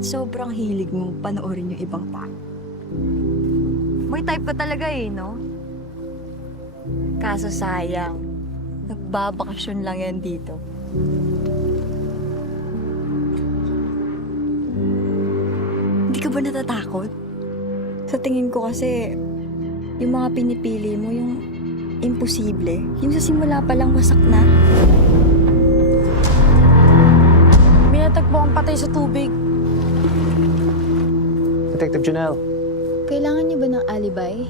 sobrang hilig mong panoorin yung ibang tao. May type ka talaga eh, no? Kaso sayang, nagbabakasyon lang yan dito. Hindi ka ba natatakot? Sa tingin ko kasi, yung mga pinipili mo, yung imposible, yung sa simula pa lang wasak na. May natagpo ang patay sa tubig. Detective Janelle. Kailangan niyo ba ng alibay?